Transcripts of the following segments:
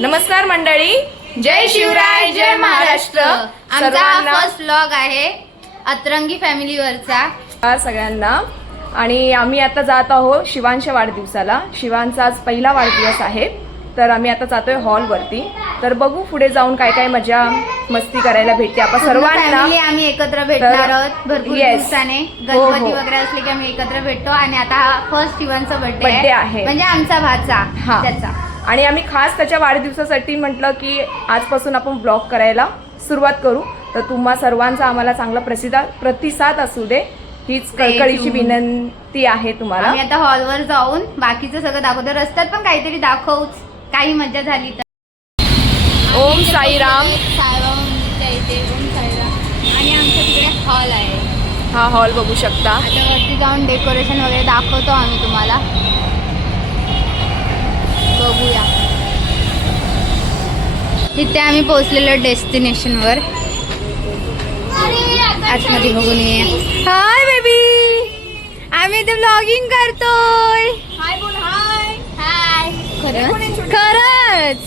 नमस्कार मंडळी, जय शिवराय, जय महाराष्ट्र. आमचा फर्स्ट व्लॉग आहे अतरंगी फॅमिलीवरचा सगळ्यांना. आणि आम्ही आता जात आहोत शिवांच्या वाढदिवसाला. शिवांचा आज पहिला वाढदिवस आहे, तर आम्ही आता जातोय हॉलवरती. तर बघू पुढे जाऊन काय काय मजा मस्ती करायला भेटते आपण सर्वांना. आम्ही एकत्र भेटणार आहोत भरपूर दिवसाने. गणपती वगैरे असले की आम्ही एकत्र भेटतो. आणि आता हा फर्स्ट शिवांचा बर्थडे आहे, म्हणजे आमचा भाचा त्याचा. आणि आम्ही खास त्याच्या वाढदिवसासाठी म्हटलं की आजपासून आपण ब्लॉग करायला सुरुवात करू. तर तुम्हा सर्वांचा आम्हाला चांगला प्रतिसाद असू दे, हीच कळकळीची विनंती आहे तुम्हाला. आम्ही आता हॉलवर जाऊन बाकीचं सगळं दाखवतो. रस्त्यात पण काहीतरी दाखवूच, काही मजा झाली तर. ओम साईराम. साईबाबांच्या इथे ओम साईराम. आणि आमच्या तिकडे हॉल आहे. हा हॉल बघू शकता. आता वरती जाऊन डेकोरेशन वगैरे दाखवतो आम्ही तुम्हाला. बघूया. इथे आम्ही पोहोचलेलो डेस्टिनेशनवर. आतमध्ये बघून येऊया. हाय बेबी, आम्ही इथे व्लॉगिंग करतोय. हाय बोल. हाय हाय. खरंच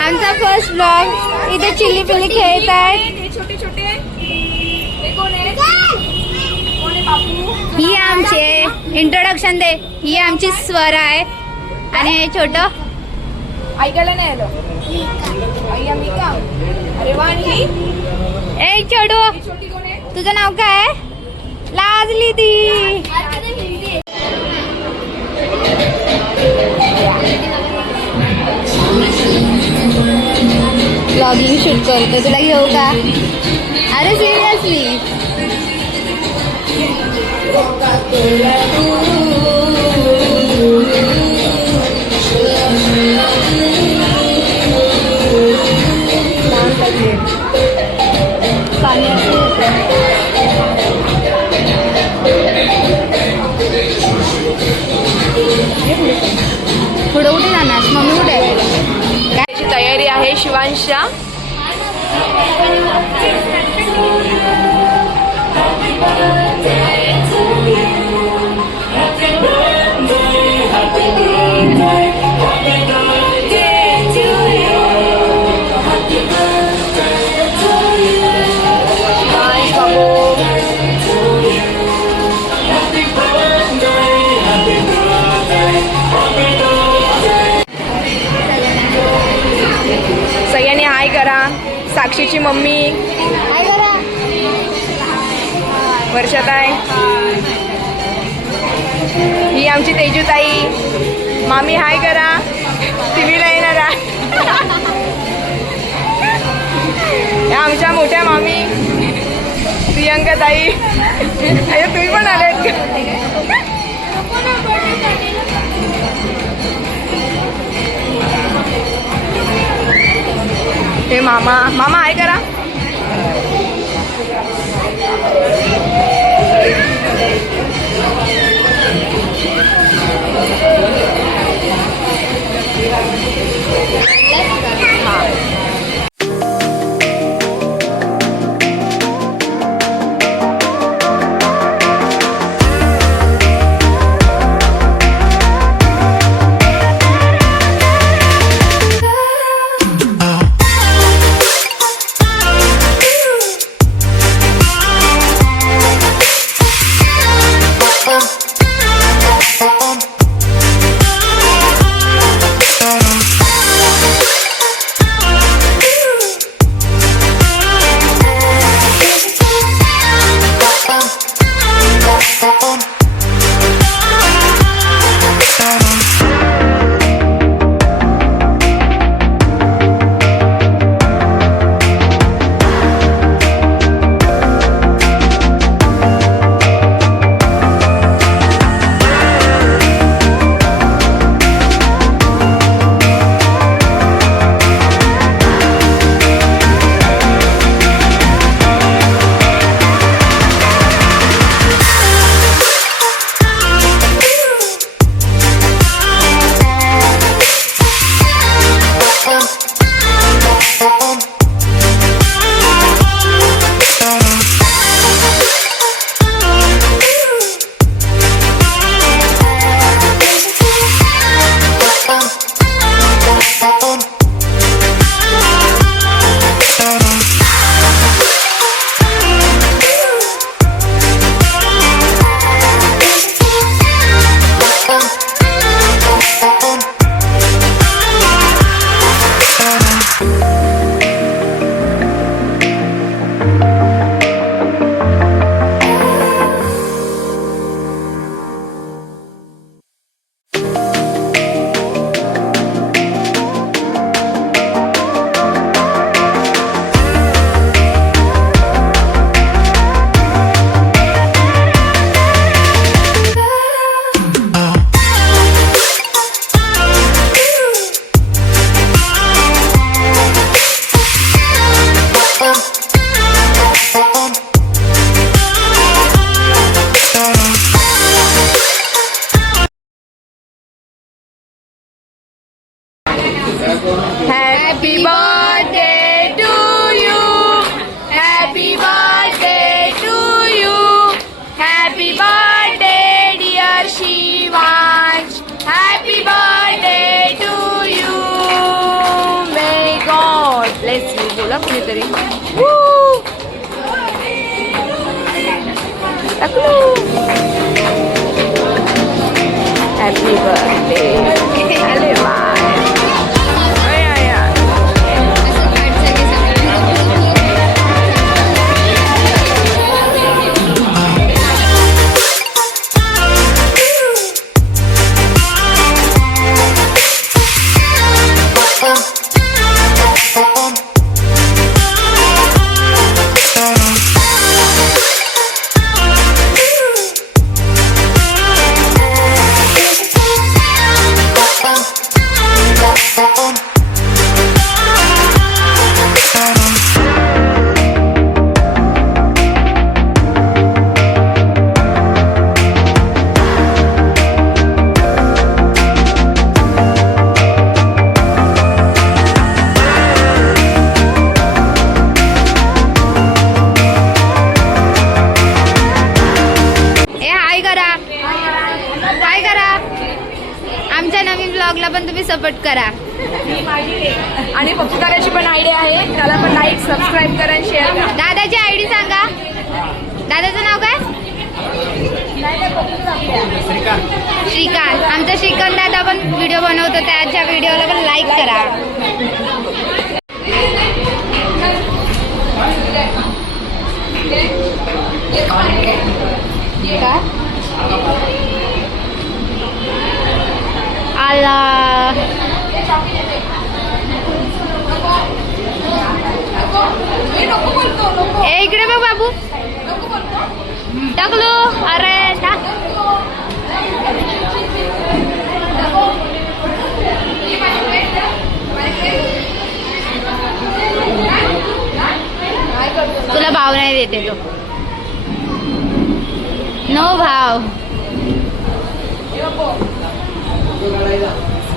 आमचा फर्स्ट व्लॉग. इथे चिल्ली पिल्ली खेळत आहेत. छोटे छोटे ही आमचे इंट्रोडक्शन दे. ही आमची स्वर आहे. आणि हे छोट ऐकायला नाही आलं. अरे वा. ए छोटू, तुझं नाव काय? लाजली ती. ब्लॉगिंग शूट करतो, तुला घेऊ का? अरे सिरियसली. पुढे कुठे जाणार? मम्मी कुठे आहे? काय तयारी आहे शिवांशच्या? सगळ्यांनी हाय करा. साक्षीची मम्मी काय करा? वर्षात आहे. ही आमची तेजूताई. मामी हाय करा. टीव्हीला येणार आहे. आमच्या मोठ्या मामी प्रियंका ताई. अरे तुम्ही पण आलेत. हे मामा. मामा हाय करा. Happy birthday to you, happy birthday to you, happy birthday dear Shivansh, happy birthday to you, may God bless you. बोला कुणीतरी. Happy birthday. अरे वा. आमच्या नवीन ब्लॉगला पण तुम्ही सपोर्ट करा. आणि पक्षकाराची पण आयडिया आहे, त्याला पण लाईक सबस्क्राईब करा आणि शेअर करा. दादाची आयडी सांगा. दादाचं नाव काय? श्रीकांत. आमचा श्रीकांत दादा पण व्हिडिओ बनवतो, त्याच्या व्हिडिओला पण लाईक करा. आला ए इकडे बघ बाबू. टाकलो. अरे टाक. तुला भाव नाही देते तो. नो भाव.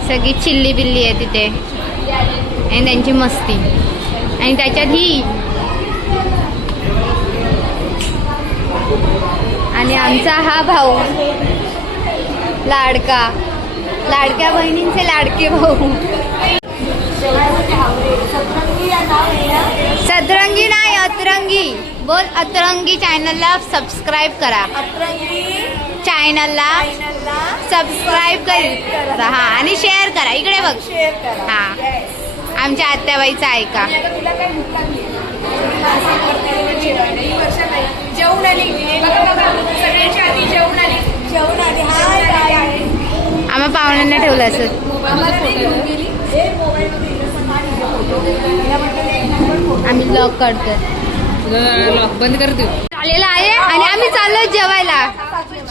सगळी चिल्ली बिल्ली आहे तिथे आणि त्यांची मस्ती. आणि त्याच्यात ही आणि आमचा हा भाऊ लाडका, लाडक्या बहिणींचे लाडके भाऊ. सतरंगी नाही अतरंगी बोल. अतरंगी चॅनलला सबस्क्राईब करा. चॅनलला सबस्क्राईब करा. हा आणि शेअर करा. इकडे बघ. हा आमच्या आत्याबाईचं ऐका. जेवण आली सगळ्यांच्या आधी जेवण आली. आम्हा पाहुण्यांना ठेवलं असं. आम्ही ब्लॉग काढतो. बंद कर देऊ. चालेलं आहे आणि आम्ही चाललो जेवायला.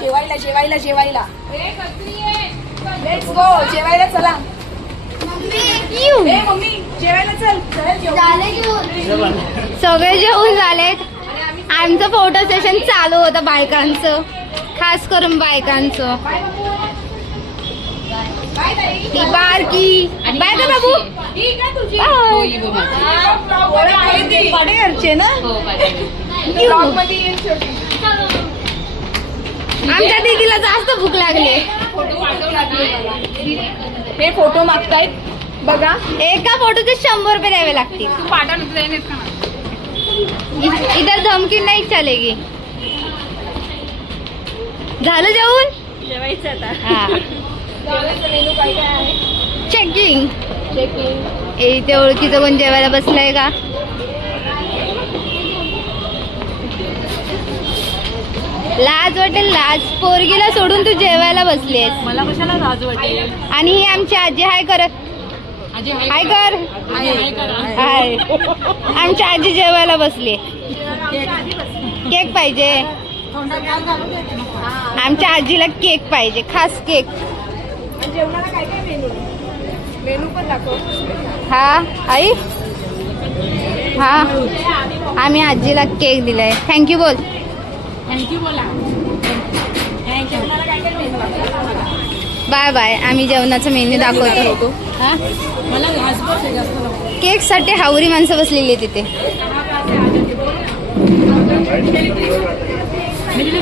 जेवायला लेट्स गो. जेवायला चला. मम्मी जेवायला चल. सगळे जेवून झालेत. आमचं फोटो सेशन चालू होतं बायकांचं, खास करून बायकांचं. ही बारकी बाय का बाबू. घरचे ना आमच्या दीदीला जास्त भूक लागली. हे फोटो मागतायत बघा. एका फोटोचे 100 रुपये द्यावे लागतील. इधर धमकी नाही चलेगी. झालं जेवून. जेवायचं आता. मेनू काय काय आहे. चेकिंग. इथे ओळखीचं कोण जेवायला बसलाय का. लाज वाटेल. लाज. पोरगीला सोडून तू जेवायला बसलीस. मला कशाला लाज वाटेल. आणि ही आमची आजी हाय करत. हाय कर. हाय. आमची आजी जेवायला बसली. केक पाहिजे. आमच्या आजीला केक पाहिजे, खास केक. जेवणाला काय काय मेनू पण दाखव. हा आई. हा आम्ही आजीला केक दिलाय. थँक्यू बोल. थँक्यू बोला. जेवणाला काय काय मेनू. Bye bye. आम्ही जेवणाचा मेन्यू दाखवतो. मला घासभर जास्त नको. केक साठी हावरी माणसं बसलेली आहे तिथे.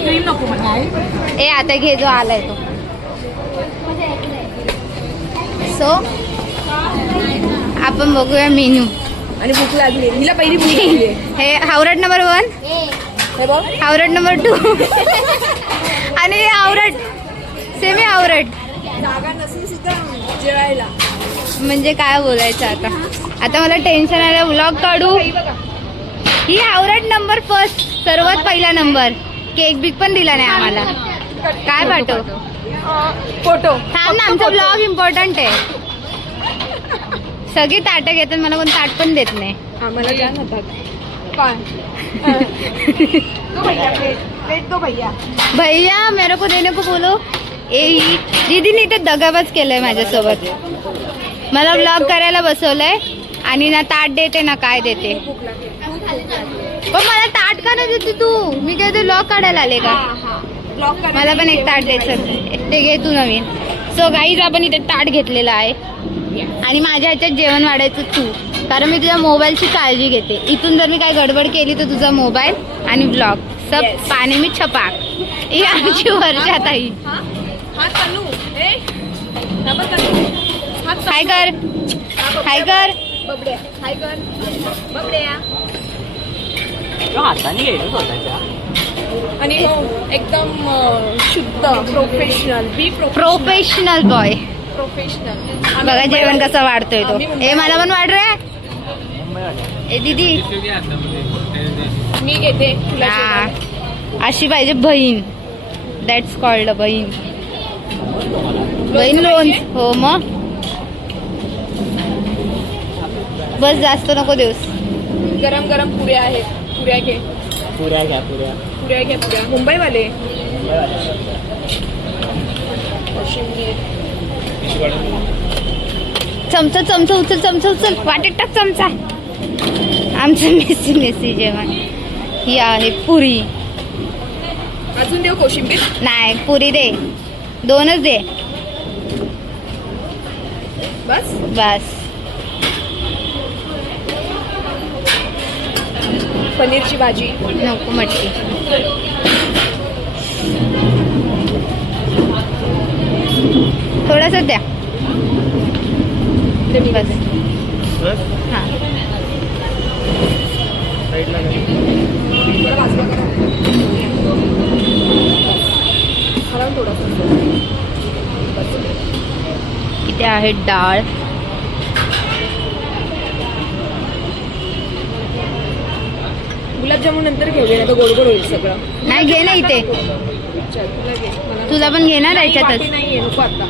क्रीम नको मला. ए आता घे जो आलाय तो. सो आपण बघूया मेन्यू. आणि भूक लागली, हिला पहिली भूक लागली. हे हावरट नंबर 1, हे बघ हावरट नंबर 2 आणि हे हावरट सेमी हावरट. जागा नसून सुद्धा जेवायला. म्हणजे काय बोलायचं आता. आता मला टेन्शन आलं. व्लॉग काढू. ही हावरट नंबर फर्स्ट, सर्वात पहिला नंबर. केक बिक पण दिला नाही आम्हाला. काय पाठव फोटो. थांब ना, आमचा ब्लॉग इम्पॉर्टंट आहे. सगळी ताटं घेतात, मला कोण ताट पण देत नाही. आम्हाला द्या ना ताट. काय दो भैया. भैया मेरे को देने को बोलो. ए दीदीने ते दगाबाज केलंय माझ्यासोबत. मला व्लॉग करायला बसवलंय आणि ना ताट देते ना काय देते. पण मला ताट का नाही देते तू. मी काय ते व्लॉग काढायला आले का. मला पण एक ताट द्यायचं. ते घे तू नवीन. सो गाईज आपण इथे ताट घेतलेलं आहे आणि माझ्या ह्याच्यात जेवण वाढायचं तू. कारण मी तुझ्या मोबाईलची काळजी घेते. इथून जर मी काय गडबड केली तर तुझा मोबाईल आणि ब्लॉग सब पाणी मी छपाक. ही आमची वर्षा ताई. हाय कर, हाय कर. आणि एकदम शुद्ध प्रोफेशनल. Professional boy. प्रोफेशनल. बघा जेवण कसं वाढतोय तो. ए मला पण वाढ रे. ए दीदी मी घेते तुला हा, जेवण. अशी पाहिजे बहीण. दॅट्स कॉल्ड बहीण. बहीण लोन. हो मग बस जास्त नको देऊस. गरम गरम पुऱ्या आहेत. पुऱ्या घे. पुऱ्या घे. पुऱ्या मुंबईवाले. चमचा उचल. चमचा उचल. वाटेत टाक चमचा. आमचं मेसी जेवण. ही आहे पुरी. अजून देऊ कोशिंबीर. नाही पुरी दे. 2च दे बस. पनीरची भाजी नको मटकी. थोडंसं द्या. बस हां. इथे आहे डाळ. गुलाबजामुन नंतर घेऊया ना, तर गोड होईल सगळं. नाही घे ना इथे. चल, तुला घे. तुला पण घे ना नाही, त्याच्यातच. वाटी नाहीये, नको आता.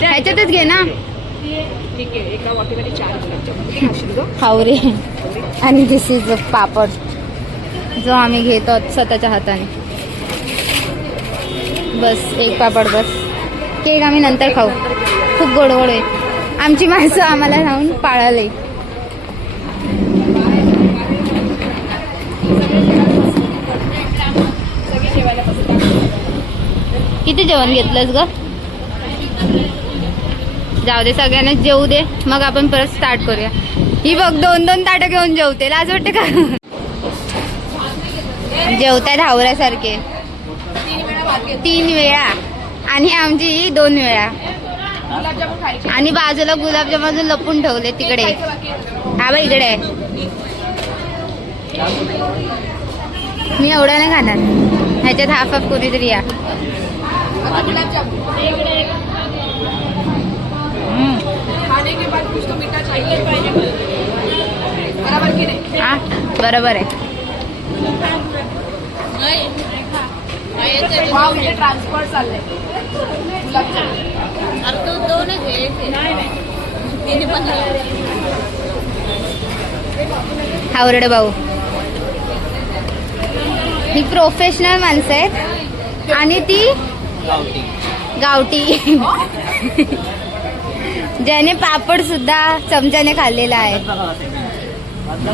ह्याच्यातच घे ना. ठीक आहे. एका वाटीमध्ये 4 गुलाबजामुन. किती खाशील गं? हावरे. आणि दिस इज पापड जो आम्ही घेतो स्वतःच्या हाताने. बस एक पापड बस. केक आम्ही नंतर खाऊ. खूप गोड आहे. आमची माणसं आम्हाला राहून पाळाले. किती जेवण घेतलंस ग. जाऊ दे, सगळ्यांना जेवू दे, मग आपण परत स्टार्ट करूया. ही बघ 2-2 ताटं घेऊन जेवते. लाज वाटते का. जेवतात हावऱ्यासारखे. 3 वेळा आणि आमची 2 वेळा. आणि बाजूला गुलाबजाम अजून लपून ठेवले तिकडे. हा बा इकडे आहे. मी एवढा नाही खाणार. ह्याच्यात हाफ कोणीतरी या. हा बरोबर आहे. ट्रान्सफर चाललंय. हावरडे भाऊ ही प्रोफेशनल माणसं आहेत आणि ती गावठी ज्याने पापड सुद्धा चमच्याने खाल्लेला आहे.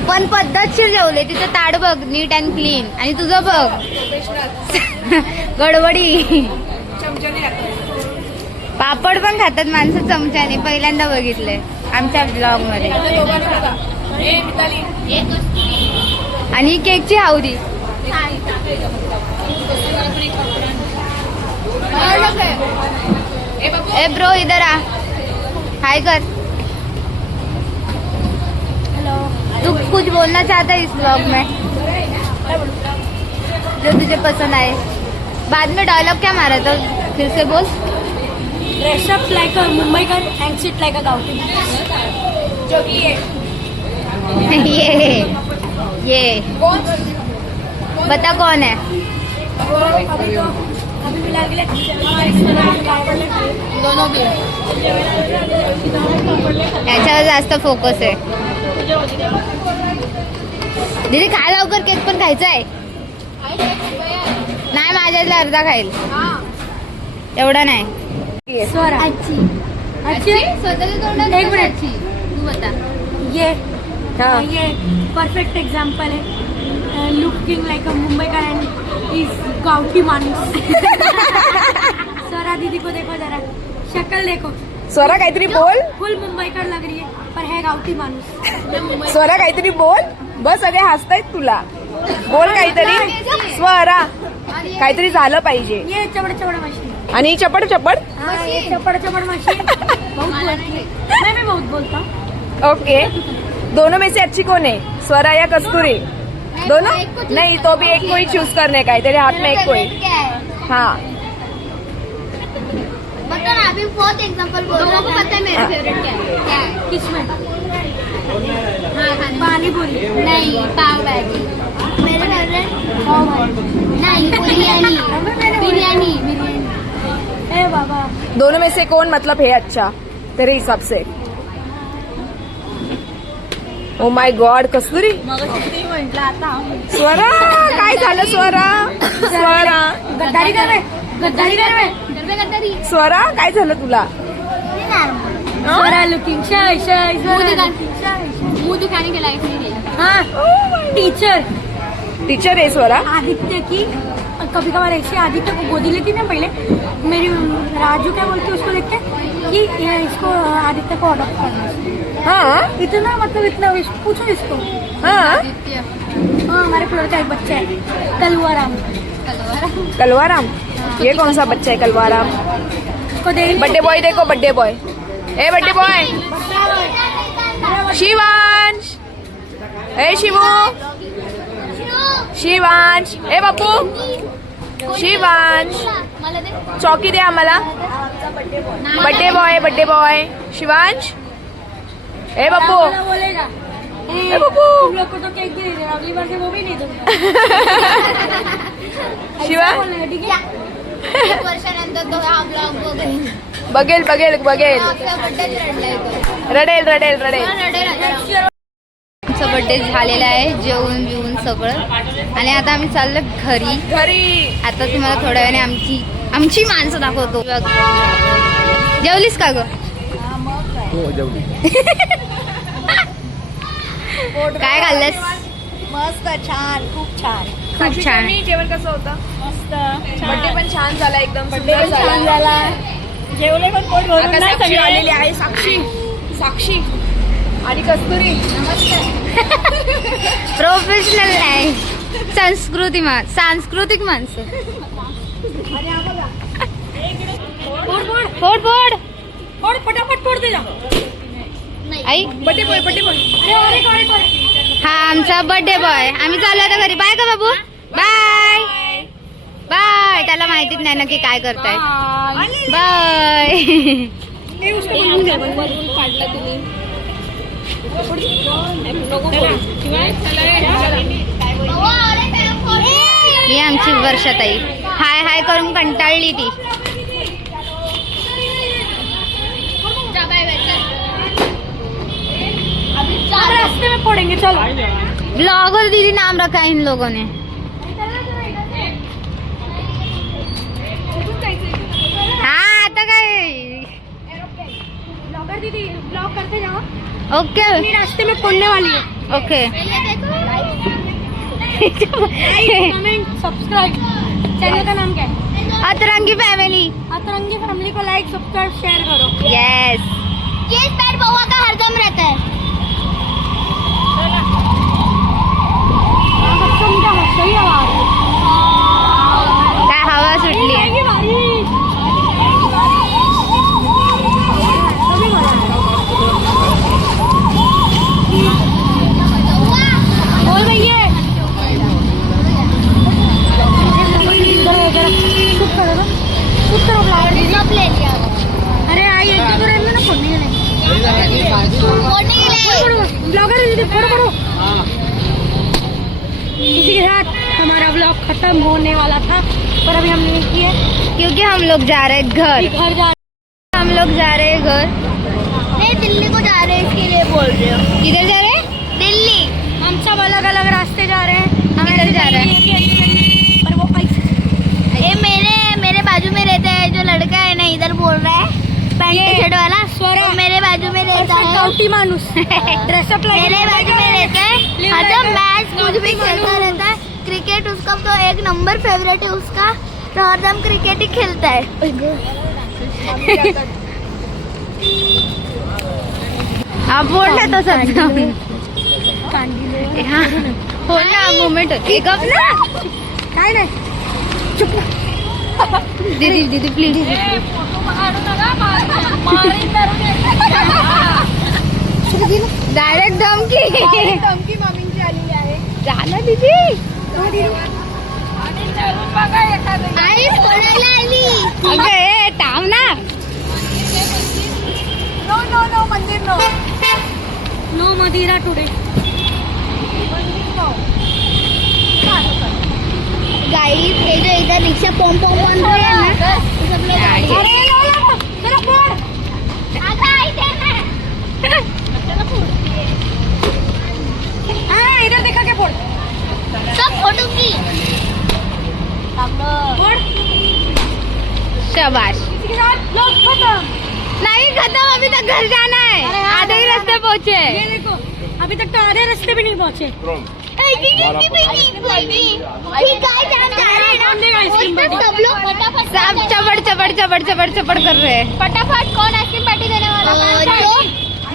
पण पद्धतशीर जेवले. तिचं ताट बघ नीट अँड क्लीन. आणि तुझं बघ गडबडी. पापड पण खातात माणसं चमच्याने, पहिल्यांदा बघितलंय आमच्या ब्लॉग मध्ये. आणि केकची हावरी. ए ब्रो इधर आ, हाय कर. तू कुछ बोलना चाहता है इस ब्लॉग में जो तुझे पसंद आए? बाद में डायलॉग क्या मारा था, फिर से बोल. Dress up like a Mumbaikar and sit like अ गावठी. जो कि ये बता कौन है? अभी फिलहाल के लिए दोनों भी याच्यावर जास्त फोकस आहे. दीदी काय लवकर, केक पण खायचा आहे. नाही माझ्यातला अर्धा खाईल, एवढा नाही. अच्छी स्वतःच्या तोंडात एक मिनिट. अच्छी. तू बता. ये परफेक्ट एग्जाम्पल है. Looking like a Mumbaikar end is गावठी माणूस. स्वरा दीदी को देखो जरा, शक्ल देखो, स्वरा काहीतरी बोल. फुल मुंबईकर लग रही है पर है गावठी माणूस. स्वरा काहीतरी बोल. बस सगळे हसतायत तुला. बोल काहीतरी स्वरा, काहीतरी झालं पाहिजे. ये चपड़ चपड़ मशीन. आणि चपड चपड. हाँ, ये चपड़ चपड़ मशीन बहुत बोलती है. मैं भी बहुत बोलता हूँ. ओके, दोनों में से अच्छी कौन है, स्वरा या कस्तूरी? दोनों नहीं, तो भी एक कोई चूज करने का है. तेरे हाथ में एक कोई. क्या है हाँ, बता ना. अभी बहुत एग्जांपल बोल रहा हूँ. पता है मेरा फेवरेट क्या है? क्या है? किसमें? हाँ खाने. पानी पूरी. नहीं, पाव भाजी. मेरा फेवरेट नहीं, बिरयानी. बिरयानी बिरयानी. ए बाबा, दोनों में से कौन मतलब है अच्छा तेरे हिसाब से? ओ माय गॉड, कस्तुरी. म्हटलं आता स्वरा काय झालं स्वरा? स्वरा गद्दारी कर रहे, गद्दारी कर रहे. गद्दारी. स्वरा काय झालं तुला? स्वरा लुकिंग शाय शाय मुंह दिखाने के लायक नहीं है. हाँ, टीचर टीचर है स्वरा. आदित्य की कभी कभार ऐसे आदित्य को गोदी लेती ना पहले, मेरी राजू क्या बोलती है उसको देख के कि ये इसको आदित्य को अडॉप्ट करना है. हाँ इतना मतलब इतना पूछो इसको. हाँ, हाँ, हमारे फ्लोर का एक बच्चा है कलवाराम. कलवाराम. ये कौन सा बच्चा है कलवाराम? उसको दे. बर्थडे बॉय देखो, बर्थडे बॉय. ए बर्थडे बॉय शिवांश. ए शिवू. शिवांश. ए बापू. शिवांश, मला दे. चौकी दे आम्हाला. Birthday boy, birthday boy Shivansh. ए बापू. बोलेगा ए बापू. तुम लोग को तो केक भी नहीं देना, अगली बार से वो भी नहीं दूंगा. शिवा बोलना है, ठीक है. एक वर्षानंतर तो हा ब्लॉग बघेल. बघेल बघेल बघेल. आपल्या बड्डेच रडलाय तो. रडेल रडेल रडेल. आमचा बड्डे झालेला आहे, जेवून बिवून सगळं. आणि आता आम्ही चाललो घरी. घरी. आता तुम्हाला थोड्या वेळाने आमची माणसं दाखवतो. जेवलीस का ग? हो जेवली. काय खाल्लंस? मस्त, छान, खूप छान. खूप छान. जेवण कसं होतं? मस्त. बर्थडे पण छान झाला, एकदम बर्थडे पण छान झाला. जेवले पण पोट भरून आता नाही साक्षी सगळे. आलेली आहे. साक्षी, साक्षी आणि कस्तुरी. प्रोफेशनल नाही, सांस्कृतिक माणसं. फोड फोड. फोड, फटाफट फोड दिला. आई बर्थडे बॉय, बर्थडे बॉय. अरे अरे अरे अरे. हा आमचा बर्थडे बॉय. आम्ही चाललो आता घरी. बाय का बाबू. Bye bye. त्याला माहितीच नाही नक्की काय करताय. बाय. ही आमची वर्षाताई. हाय हाय करून कंटाळली ती. रास्ते में फोड़ेंगे, चलो. ब्लॉगर दीदी नाम रखा है इन लोगों ने. हाँ आता काय. ब्लॉगर दीदी ब्लॉग करते जाओ. ओके मैं रास्ते में फोड़ने वाली है. ओके. Comment, subscribe. चैनल का नाम क्या है? अतरंगी फैमिली। अतरंगी फैमिली को लाइक सब्सक्राइब शेयर करो। यस, ये पैर बउआ का हरदम रहता है। सही आवाज काय हवा सुटली आहे। बोल भैया अरे आई एक तो रहने ना फोड़ने के लिए ब्लॉगर फोड़ो इसी के साथ हमारा ब्लॉग खत्म होने वाला था पर अभी हम नहीं किए क्योंकि हम लोग जा रहे हैं घर। घर जा हम लोग जा रहे हैं घर। नहीं, दिल्ली को जा रहे हैं, इसके लिए बोल रहे हो। किधर जा रहे हैं? दिल्ली। हम सब अलग अलग रास्ते जा रहे हैं। हम इधर जा रहे हैं। पर वो पैसे ये मेरे बाजू में रहता है जो लड़का है ना, इधर बोल रहा है पैंट टी शर्ट वाला। स्वरा। वो मेरे बाजू में रहता है। गाउटी मानुस ड्रेसअप मेरे बाजू में रहता है। हरदम मैच कुछ भी खेलता रहता है। क्रिकेट उसका तो एक नंबर फेवरेट है उसका, तो हरदम क्रिकेट ही खेलता है। आप बोल रहे तो सब हो ना, मोमेंट होते गप ना। काय नाही चुप दीदी प्लीज। डायरेक्ट धमकी मामींची आलेली आहे. झालं दीदी। आई सोडायला आली अगं ए थांब ना। नो मंदिर नो. नो मदिरा टुडे गाइस, ये जो इधर रिक्शा पॉम बन रही है ना, सब लोग जरा फोड़ हाँ इधर देखा क्या फोड़ सब फोटो की फोड़ शाबाश। इसी के साथ लोग खत्म। नहीं खत्म, अभी तक घर जाना है। आधे ही रास्ते पहुँचे। ये देखो अभी तक तो आधे रास्ते भी नहीं पहुँचे। सब लोग सब चबड़ कर रहे हैं। फटाफट कौन आइसक्रीम पार्टी देने वाला?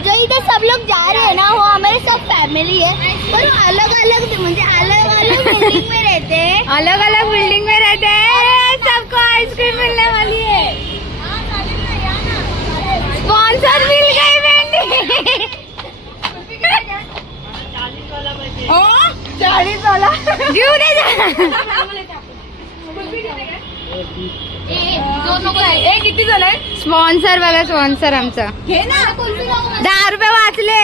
जो इधर सब लोग जा रहे हैं ना, वो हमारे सब फैमिली है, पर वो अलग अलग बिल्डिंग में रहते हैं। अलग अलग बिल्डिंग में रहते हैं। सबको आइसक्रीम मिलने वाली है। स्पॉन्सर मिल गई बेटी। 40 वाला घेऊ दे जा. किती जण आहे? स्पॉन्सर बघा, स्पॉन्सर आमचा. घे ना. 10 रुपये वाचले.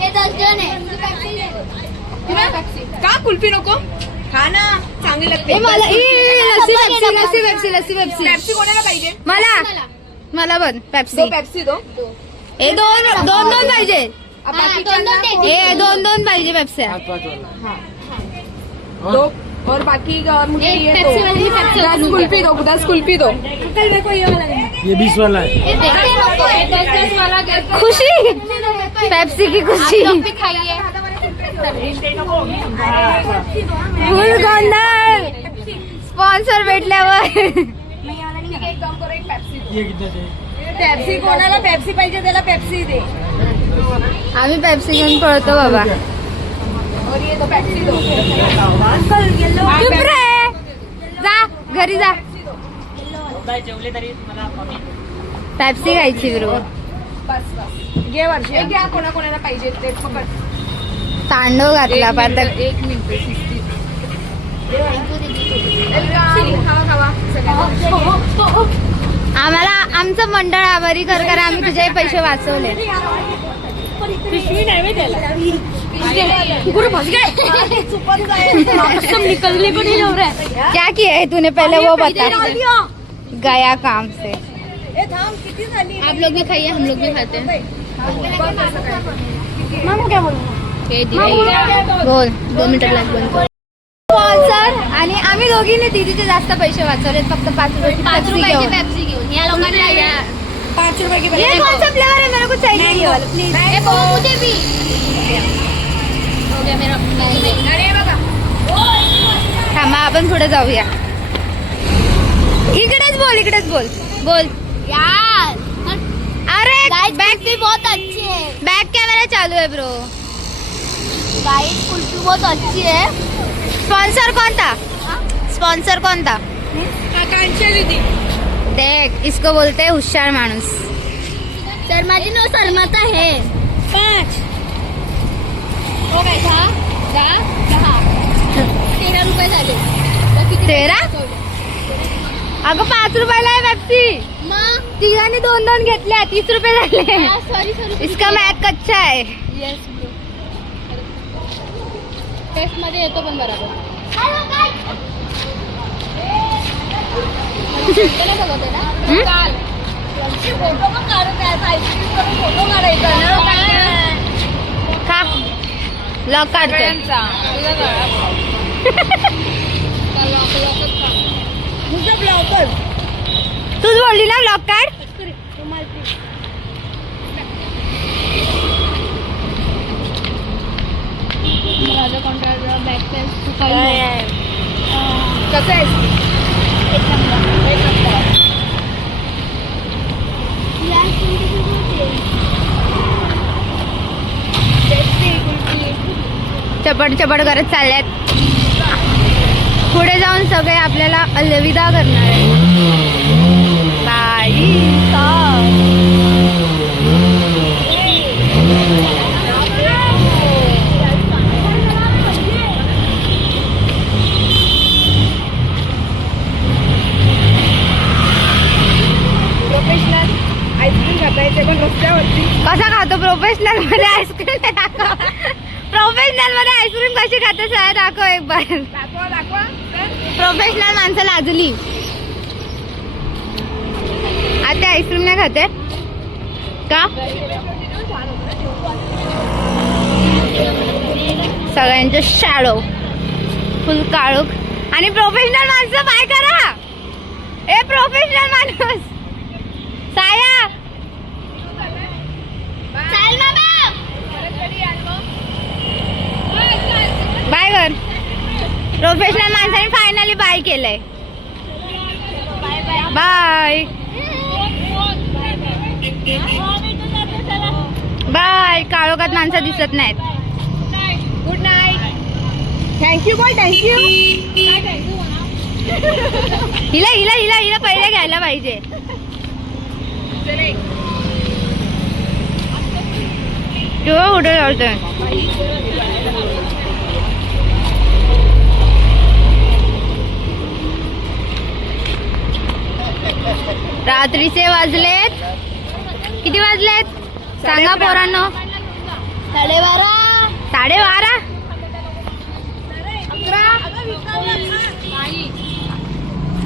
हे 10 जण आहे. का कुल्फी नको? खा ना, चांगली लागते. मला लस्सी पेप्सी कोणाला पाहिजे? मला पण पेप्सी. दो पेप्सी दो. हे दोन पाहिजे. हे दोन पाहिजे पेप्सी. दो और बाकी मुझे ये दो. 10 कुल्फी दो. ये 20 वाला है. खुशी, पेप्सी की खुशी. फुल गोंधळ. स्पॉन्सर भेटल्यावर ये कितना चाहिए? पेप्सी कोणाला पेप्सी पाहिजे त्याला पेप्सी दे. आम्ही पेप्सी घेऊन पळतो बाबा. और ये दो पेप्सी दो. चुप रे, जा घरी जा. पेप्सी खायची बरोबर. बस घे वर्ष. घ्या कोणाला पाहिजे ते पकड. तांडव घातला पाहता. 1 मिनिट. खावा आम्हाला आमचं मंडळ आभारी कर, कारण आम्ही तुझे पैसे वाचवले. पिशवी नाही में त्याला कुकुर फंस गए. सब निकलने को नहीं हो रहा है. क्या किया है तूने, पहले वो बता. गया काम से. आप लोग भी खाइए, हम लोग भी खाते हैं. मामा क्या बोलूं? बोल, 2 मिनिटं लागले. स्पॉन्सर आणि आम्ही दोघींनी दीदीचे जास्त पैसे वाचवले, फक्त 5 रुपयाची पेप्सी घेऊन. या लोकांना 5 रुपए की ये कौन सा फ्लेवर है, मेरे को चाहिए ये वाला प्लीज. मुझे भी हो गया मेरा. अरे बघा. थांबा आपण पुढे जाऊया. इकडेच बोल बोल. यार अरे बैक भी बहुत अच्छी है. बॅक कॅमेरा चालू आहे ब्रो. गाइस कुल्फी बहुत अच्छी है. स्पॉन्सर कोणता आकांक्षा दीदी. देख इसको बोलते हैं हुशार माणूस. तर माझी नाव सलमाता है. 5 हो काय 10 13 रुपये झाले. 13? अगं 5 रुपयाला आहे पेप्सी. मग तिघांनी 2 घेतल्या 30 रुपये झाले. सॉरी इसका मॅथ कच्चा आहे. येस टेस्ट मध्ये येतो पण बरोबर. फोटो पण काढत फोटो काढायचा खा लॉक काढते. तूच बोलली ना लॉक काढ. माझं कॉन्ट्रॅक्ट बॅक कसं आहे? चपट चपट करत चालल्यात. पुढे जाऊन सगळे आपल्याला अलविदा करणार आहे. बाई प्रोफेशनल आईस्क्रीम खाता येते पण रस्त्यावरती. कसा खातो प्रोफेशनल मध्ये आईस्क्रीम दाखव. प्रोफेशनल मध्ये आईस्क्रीम कशी खाते सगळं दाखव एक बार. दाखवा प्रोफेशनल माणसं लाजली. आता आईस्क्रीम नाही खाते का? सगळ्यांचे शॅडो फुल काळोख. आणि प्रोफेशनल माणसं बाय करा. ए प्रोफेशनल माणूस साया बाय कर. प्रोफेशनल माणसाने फायनली बाय केलंय. Bye bye. काळोखात माणसं दिसत नाहीत. Good night. थँक्यू बोल. थँक्यू. हिला हिला हिला हिला पहिले घ्यायला पाहिजे. तू कुठे जायचंय? रात्रीचे वाजलेत किती वाजलेत सांगा पोरांनो? 12:30.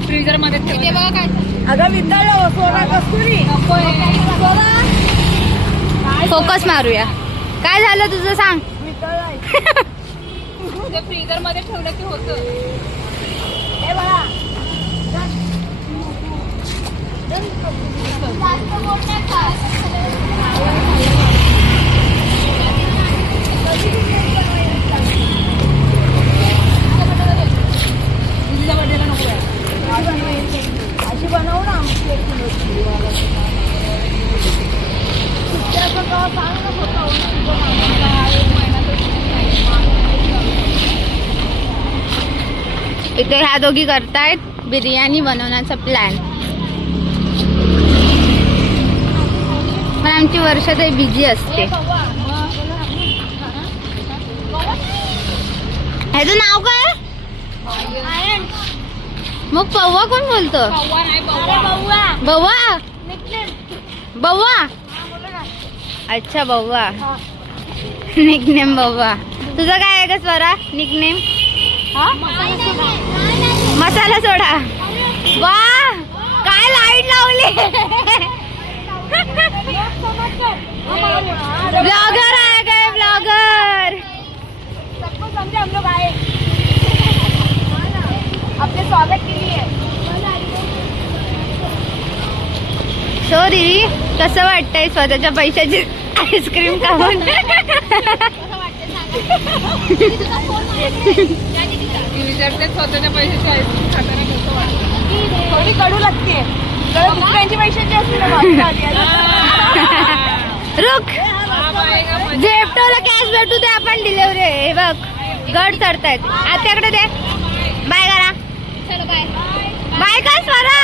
फ्रीजर मध्ये ठेवते बघा काय. अगं विद्यालय सोना कस्तुरी. फोकस मारूया. काय झालं तुझं सांग. फ्रीजर मध्ये ठेवलं की होतं. अशी बनवू ना. इथे ह्या दोघी करतायत बिर्याणी बनवण्याचा प्लॅन. पण आमची वर्षातही बिझी असते. ह्याचं नाव काय? मग पव्वा कोण बोलतो? बव्वा. बव्वा. अच्छा बव्वा. निकनेम बव्वा. तुझं काय आहे का स्वरा निकनेम? मसाला सोडा. वा काय लाईट लावली. ब्लॉगर आहे काय? ब्लॉगर. समजे हम लोग आए अपने स्वागत के लिए. सो दीदी कसं वाटतंय स्वतःच्या पैशाची आईस्क्रीम खाऊन? विचारते स्वतःच्या पैशाची आईस्क्रीम खाताना कसं वाटतं. थोडी कडू लागते. दुसऱ्यांची पैशाची असते ना रुक झेप्टोला कॅश भेटू दे आपण डिलिव्हरी. हे बघ गड चढतायत. आत्याकडे दे. बाय करा. चलो बाय. बाय का स्वरा.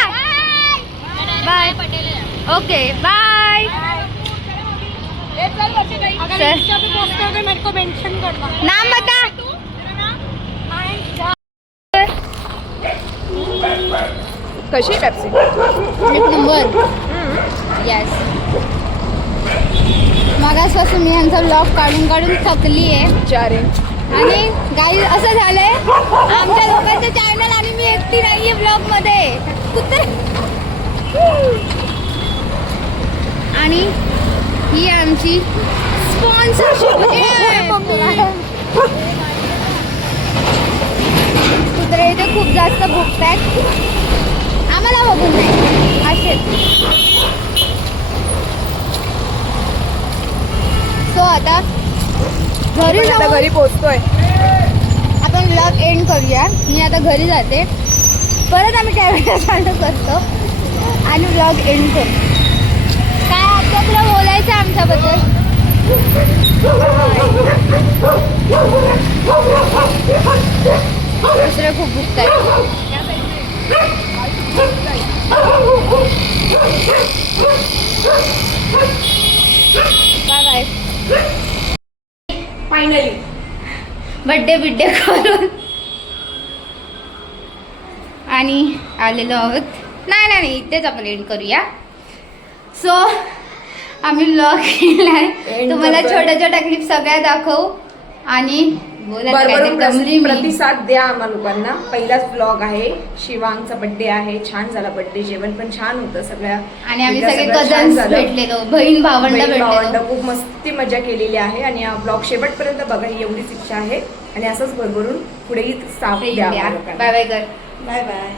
बाय. Okay bye. अगर इंस्टा पे पोस्ट करोगे मेरे को मेंशन करना. नाम बता. कशी पेप्सी. एक नंबर. येस. मागासपासून मी यांचा ब्लॉग काढून काढून थकली आहे. चारे आणि गाई असं झालंय आमच्या लोकांचं चॅनल आणि मी एकटी नाहीये ब्लॉग मध्ये. आणि ही आमची स्पॉन्सरशिप. कुत्रे इथे खूप जास्त भुकतायत. आम्हाला बघून नाही असेच. सो आता घरी आता जाऊ. घरी पोहोचतोय. आपण ब्लॉग एंड करूया. मी आता घरी जाते. परत आम्ही कॅमेरा चालू करतो आणि ब्लॉग एंड करतो. काय आता तुला बोलायचं आमच्याबद्दल. दुसरे खूप भुकतायत. Bye bye. फायनली बड्डे बिड्डे करून आणि आलेलो आहोत. नाही नाही नाही इथेच आपण एंड करूया. सो आम्ही ब्लॉग केलाय. End तुम्हाला करतोय. छोट्या छोट्या क्लिप सगळ्या दाखवू आणि बोला भरभरून कमली मी. प्रतिसाद द्या आम्हा लोकांना. पहिलाच ब्लॉग आहे. शिवांगचा बर्थडे आहे. छान झाला बर्थडे. जेवण पण छान होतं. सगळ्या आणि आम्ही सगळं सगळे छान कझन्स झालं. भेटलेलो. बहीण भावंड बहीण भावंड भेटलेलो. खूप मस्ती मजा केलेली आहे आणि हा ब्लॉग शेवटपर्यंत बघा ही एवढीच इच्छा आहे आणि असंच भरभरून पुढेही साथ द्या आम्हा लोकांना. बाय बाय कर. Bye bye.